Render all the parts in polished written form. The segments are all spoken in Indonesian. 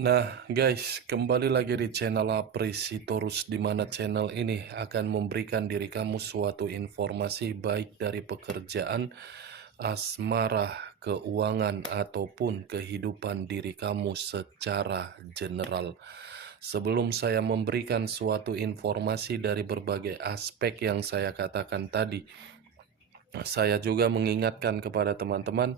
Nah guys, kembali lagi di channel Apresitorus, di mana channel ini akan memberikan diri kamu suatu informasi baik dari pekerjaan, asmara, keuangan, ataupun kehidupan diri kamu secara general. Sebelum saya memberikan suatu informasi dari berbagai aspek yang saya katakan tadi, saya juga mengingatkan kepada teman-teman,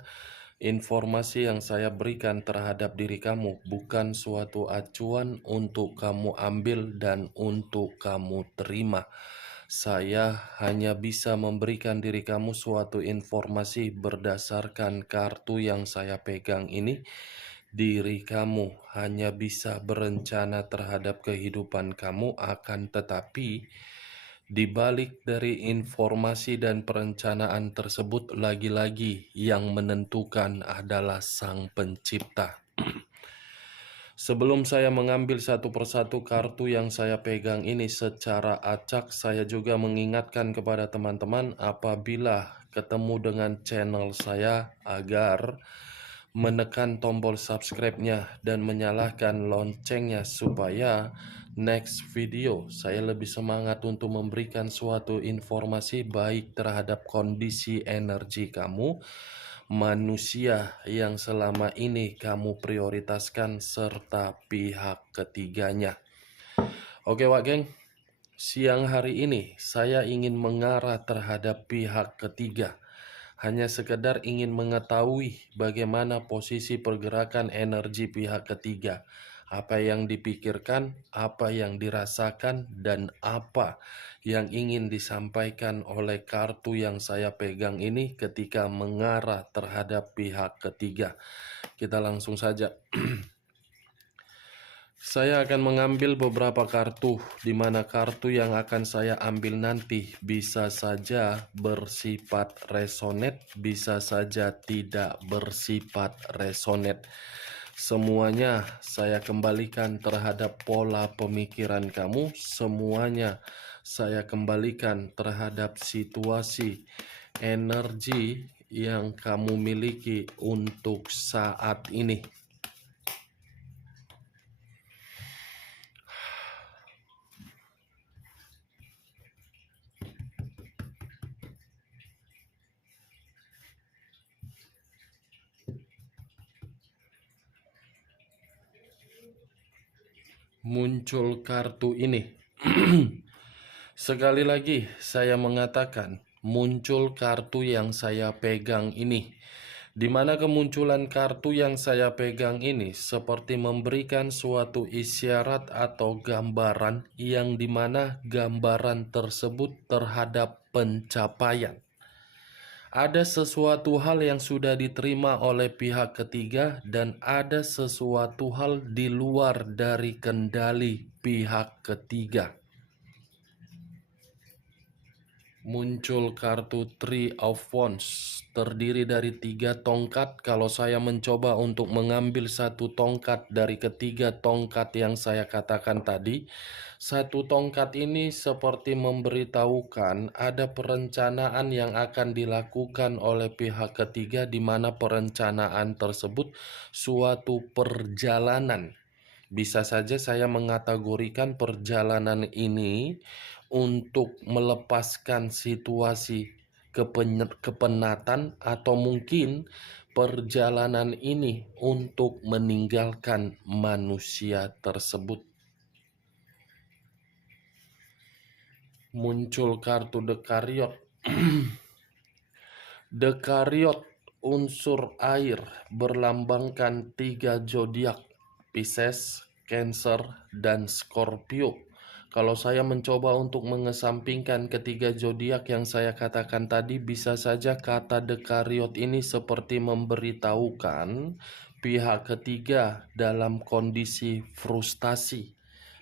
informasi yang saya berikan terhadap diri kamu bukan suatu acuan untuk kamu ambil dan untuk kamu terima. Saya hanya bisa memberikan diri kamu suatu informasi berdasarkan kartu yang saya pegang ini. Diri kamu hanya bisa berencana terhadap kehidupan kamu, akan tetapi di balik dari informasi dan perencanaan tersebut, lagi-lagi yang menentukan adalah Sang Pencipta. Sebelum saya mengambil satu persatu kartu yang saya pegang ini secara acak, saya juga mengingatkan kepada teman-teman apabila ketemu dengan channel saya agar menekan tombol subscribe-nya dan menyalakan loncengnya supaya next video saya lebih semangat untuk memberikan suatu informasi baik terhadap kondisi energi kamu, manusia yang selama ini kamu prioritaskan, serta pihak ketiganya. Oke Wak Geng, siang hari ini saya ingin mengarah terhadap pihak ketiga. Hanya sekedar ingin mengetahui bagaimana posisi pergerakan energi pihak ketiga. Apa yang dipikirkan, apa yang dirasakan, dan apa yang ingin disampaikan oleh kartu yang saya pegang ini ketika mengarah terhadap pihak ketiga. Kita langsung saja. Saya akan mengambil beberapa kartu, di mana kartu yang akan saya ambil nanti bisa saja bersifat resonate, bisa saja tidak bersifat resonate. Semuanya saya kembalikan terhadap pola pemikiran kamu, semuanya saya kembalikan terhadap situasi energi yang kamu miliki untuk saat ini. Muncul kartu ini. Sekali lagi saya mengatakan, muncul kartu yang saya pegang ini. Di mana kemunculan kartu yang saya pegang ini seperti memberikan suatu isyarat atau gambaran, yang dimana gambaran tersebut terhadap pencapaian. Ada sesuatu hal yang sudah diterima oleh pihak ketiga dan ada sesuatu hal di luar dari kendali pihak ketiga. Muncul kartu Three of Wands, terdiri dari 3 tongkat. Kalau saya mencoba untuk mengambil satu tongkat dari ketiga tongkat yang saya katakan tadi, satu tongkat ini seperti memberitahukan ada perencanaan yang akan dilakukan oleh pihak ketiga, di mana perencanaan tersebut suatu perjalanan. Bisa saja saya mengategorikan perjalanan ini untuk melepaskan situasi kepenatan, atau mungkin perjalanan ini untuk meninggalkan manusia tersebut. Muncul kartu The Chariot. The Chariot unsur air berlambangkan 3 zodiak, Pisces, Cancer, dan Scorpio. Kalau saya mencoba untuk mengesampingkan ketiga zodiak yang saya katakan tadi, bisa saja kata The Chariot ini seperti memberitahukan pihak ketiga dalam kondisi frustasi.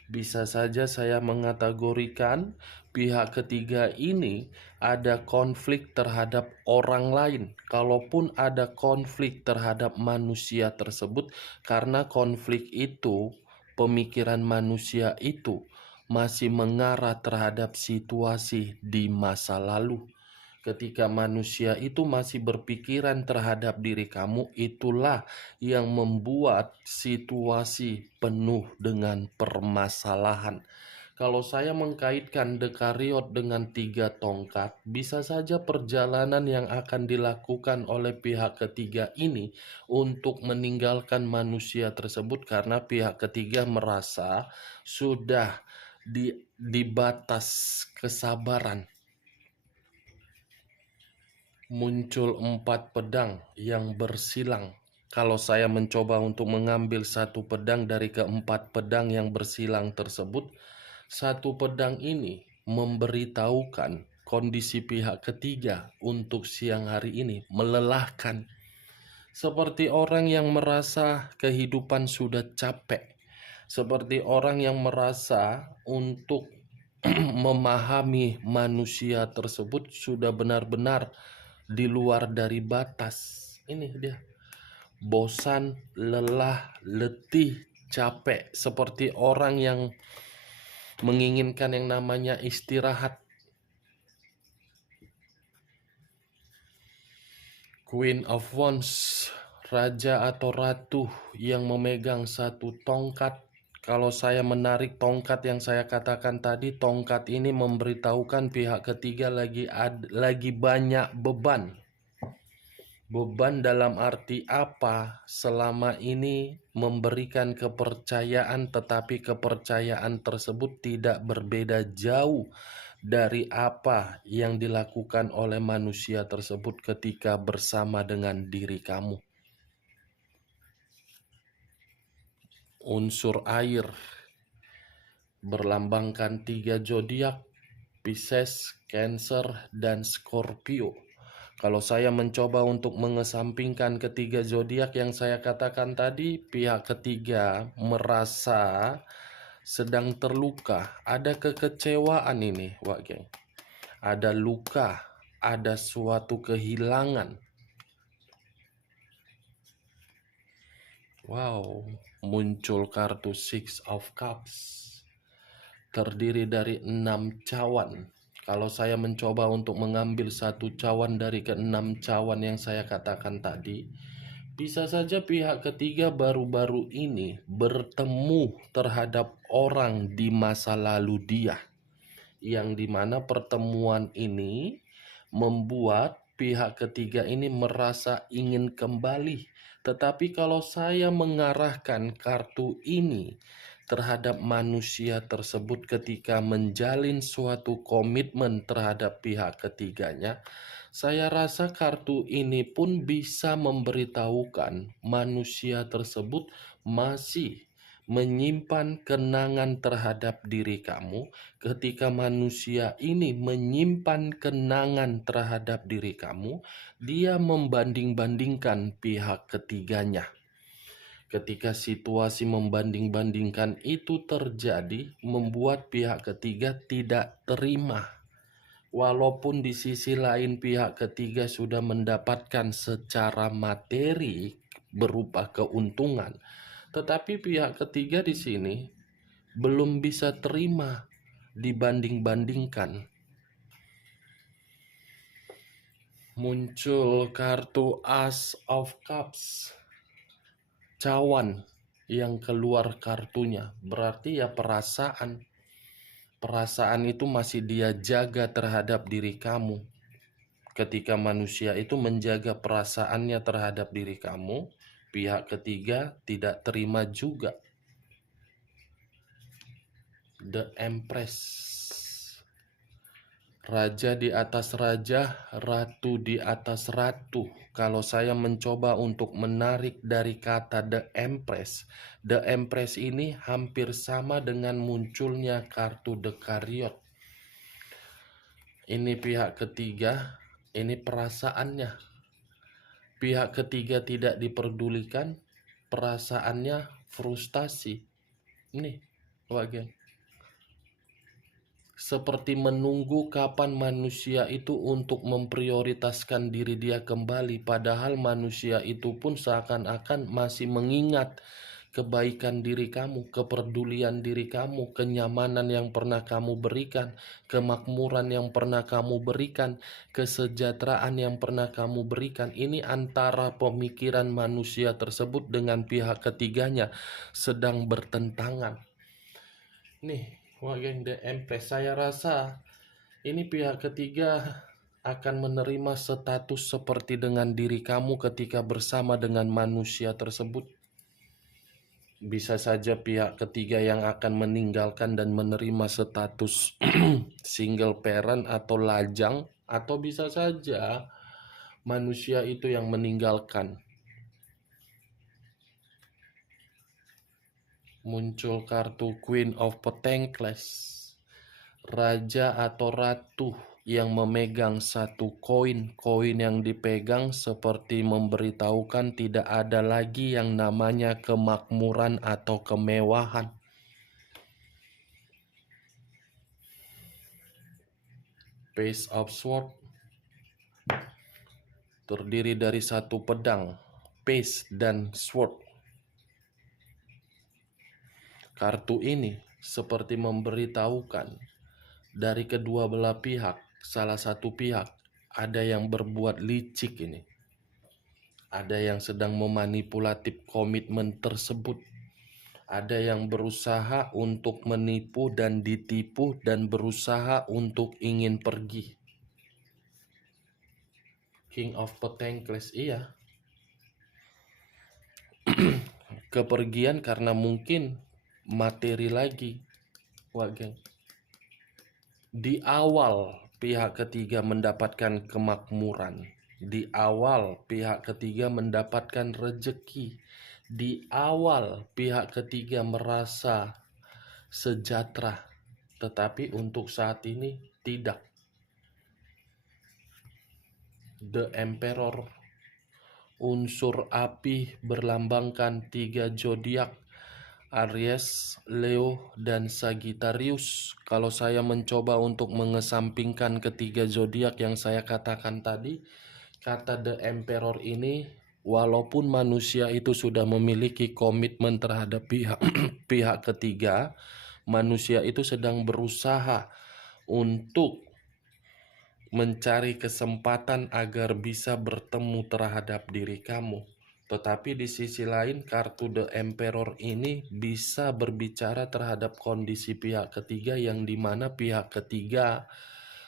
Bisa saja saya mengategorikan pihak ketiga ini ada konflik terhadap orang lain. Kalaupun ada konflik terhadap manusia tersebut, karena konflik itu, pemikiran manusia itu masih mengarah terhadap situasi di masa lalu. Ketika manusia itu masih berpikiran terhadap diri kamu, itulah yang membuat situasi penuh dengan permasalahan. Kalau saya mengkaitkan Dekariot dengan 3 tongkat, bisa saja perjalanan yang akan dilakukan oleh pihak ketiga ini untuk meninggalkan manusia tersebut karena pihak ketiga merasa sudah di batas kesabaran. Muncul 4 pedang yang bersilang. Kalau saya mencoba untuk mengambil 1 pedang dari ke-4 pedang yang bersilang tersebut, 1 pedang ini memberitahukan kondisi pihak ketiga untuk siang hari ini melelahkan. Seperti orang yang merasa kehidupan sudah capek. Seperti orang yang merasa untuk memahami manusia tersebut sudah benar-benar di luar dari batas. Ini dia. Bosan, lelah, letih, capek. Seperti orang yang menginginkan yang namanya istirahat. Queen of Wands, raja atau ratu yang memegang 1 tongkat. Kalau saya menarik tongkat yang saya katakan tadi, tongkat ini memberitahukan pihak ketiga lagi banyak beban. Beban dalam arti apa? Selama ini memberikan kepercayaan, tetapi kepercayaan tersebut tidak berbeda jauh dari apa yang dilakukan oleh manusia tersebut ketika bersama dengan diri kamu. Unsur air berlambangkan 3 zodiak, Pisces, Cancer, dan Scorpio. Kalau saya mencoba untuk mengesampingkan ketiga zodiak yang saya katakan tadi, pihak ketiga merasa sedang terluka. Ada kekecewaan ini, Wak Geng. Ada luka, ada suatu kehilangan. Wow, muncul kartu Six of Cups. Terdiri dari 6 cawan. Kalau saya mencoba untuk mengambil 1 cawan dari ke-6 cawan yang saya katakan tadi, bisa saja pihak ketiga baru-baru ini bertemu terhadap orang di masa lalu dia, yang dimana pertemuan ini membuat pihak ketiga ini merasa ingin kembali. Tetapi kalau saya mengarahkan kartu ini terhadap manusia tersebut ketika menjalin suatu komitmen terhadap pihak ketiganya, saya rasa kartu ini pun bisa memberitahukan manusia tersebut masih menyimpan kenangan terhadap diri kamu. Ketika manusia ini menyimpan kenangan terhadap diri kamu, dia membanding-bandingkan pihak ketiganya. Ketika situasi membanding-bandingkan itu terjadi, membuat pihak ketiga tidak terima. Walaupun di sisi lain pihak ketiga sudah mendapatkan secara materi berupa keuntungan, tetapi pihak ketiga di sini belum bisa terima dibanding-bandingkan. Muncul kartu Ace of Cups, cawan yang keluar kartunya, berarti ya perasaan itu masih dia jaga terhadap diri kamu. Ketika manusia itu menjaga perasaannya terhadap diri kamu, pihak ketiga tidak terima juga. The Empress, raja di atas raja, ratu di atas ratu. Kalau saya mencoba untuk menarik dari kata The Empress ini hampir sama dengan munculnya kartu Dekariot. Ini pihak ketiga, ini perasaannya. Pihak ketiga tidak diperdulikan, perasaannya frustasi. Ini, bagian. Seperti menunggu kapan manusia itu untuk memprioritaskan diri dia kembali, padahal manusia itu pun seakan-akan masih mengingat kebaikan diri kamu, kepedulian diri kamu, kenyamanan yang pernah kamu berikan, kemakmuran yang pernah kamu berikan, kesejahteraan yang pernah kamu berikan. Ini antara pemikiran manusia tersebut dengan pihak ketiganya sedang bertentangan. Nih, geng DMP, saya rasa ini pihak ketiga akan menerima status seperti dengan diri kamu ketika bersama dengan manusia tersebut. Bisa saja pihak ketiga yang akan meninggalkan dan menerima status single parent atau lajang, atau bisa saja manusia itu yang meninggalkan. Muncul kartu Queen of Pentacles, raja atau ratu yang memegang satu koin. Koin yang dipegang seperti memberitahukan tidak ada lagi yang namanya kemakmuran atau kemewahan. Page of Swords terdiri dari satu pedang, Page dan Sword. Kartu ini seperti memberitahukan dari kedua belah pihak, salah satu pihak ada yang berbuat licik ini. Ada yang sedang memanipulatif komitmen tersebut. Ada yang berusaha untuk menipu dan ditipu dan berusaha untuk ingin pergi. King of Pentacles, iya. Kepergian karena mungkin materi lagi. Wah, geng. Di awal pihak ketiga mendapatkan kemakmuran. Di awal pihak ketiga mendapatkan rejeki. Di awal pihak ketiga merasa sejahtera. Tetapi untuk saat ini tidak. The Emperor, unsur api berlambangkan 3 zodiak, Aries, Leo, dan Sagittarius. Kalau saya mencoba untuk mengesampingkan ketiga zodiak yang saya katakan tadi, kata The Emperor ini, walaupun manusia itu sudah memiliki komitmen terhadap pihak ketiga, manusia itu sedang berusaha untuk mencari kesempatan agar bisa bertemu terhadap diri kamu. Tetapi di sisi lain, kartu The Emperor ini bisa berbicara terhadap kondisi pihak ketiga yang dimana pihak ketiga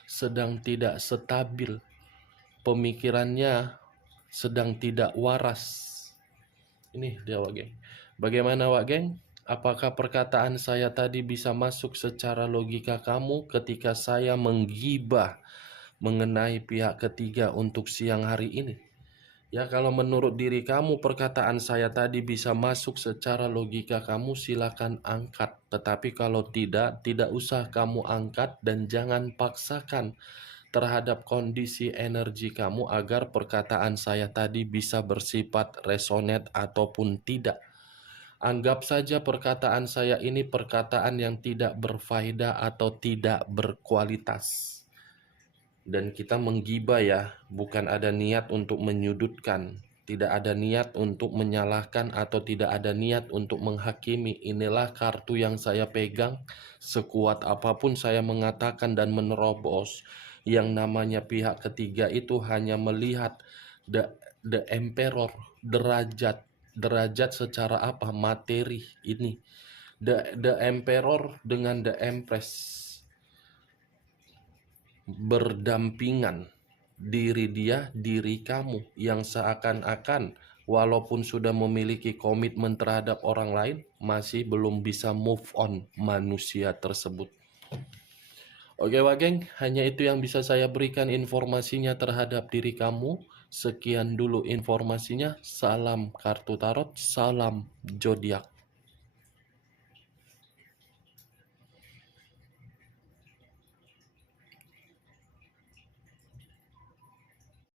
sedang tidak stabil. Pemikirannya sedang tidak waras. Ini dia, Wak Geng. Bagaimana, Wak Geng? Apakah perkataan saya tadi bisa masuk secara logika kamu ketika saya menggibah mengenai pihak ketiga untuk siang hari ini? Ya, kalau menurut diri kamu perkataan saya tadi bisa masuk secara logika kamu, silakan angkat. Tetapi kalau tidak usah kamu angkat dan jangan paksakan terhadap kondisi energi kamu agar perkataan saya tadi bisa bersifat resonate ataupun tidak. Anggap saja perkataan saya ini perkataan yang tidak berfaedah atau tidak berkualitas. Dan kita menggibah ya, bukan ada niat untuk menyudutkan, tidak ada niat untuk menyalahkan atau tidak ada niat untuk menghakimi. Inilah kartu yang saya pegang. Sekuat apapun saya mengatakan dan menerobos, yang namanya pihak ketiga itu hanya melihat the emperor, derajat secara apa, materi ini. The emperor dengan the empress berdampingan, diri dia, diri kamu, yang seakan-akan walaupun sudah memiliki komitmen terhadap orang lain, masih belum bisa move on manusia tersebut. Oke, Wak Geng, hanya itu yang bisa saya berikan informasinya terhadap diri kamu. Sekian dulu informasinya. Salam kartu tarot, salam zodiak.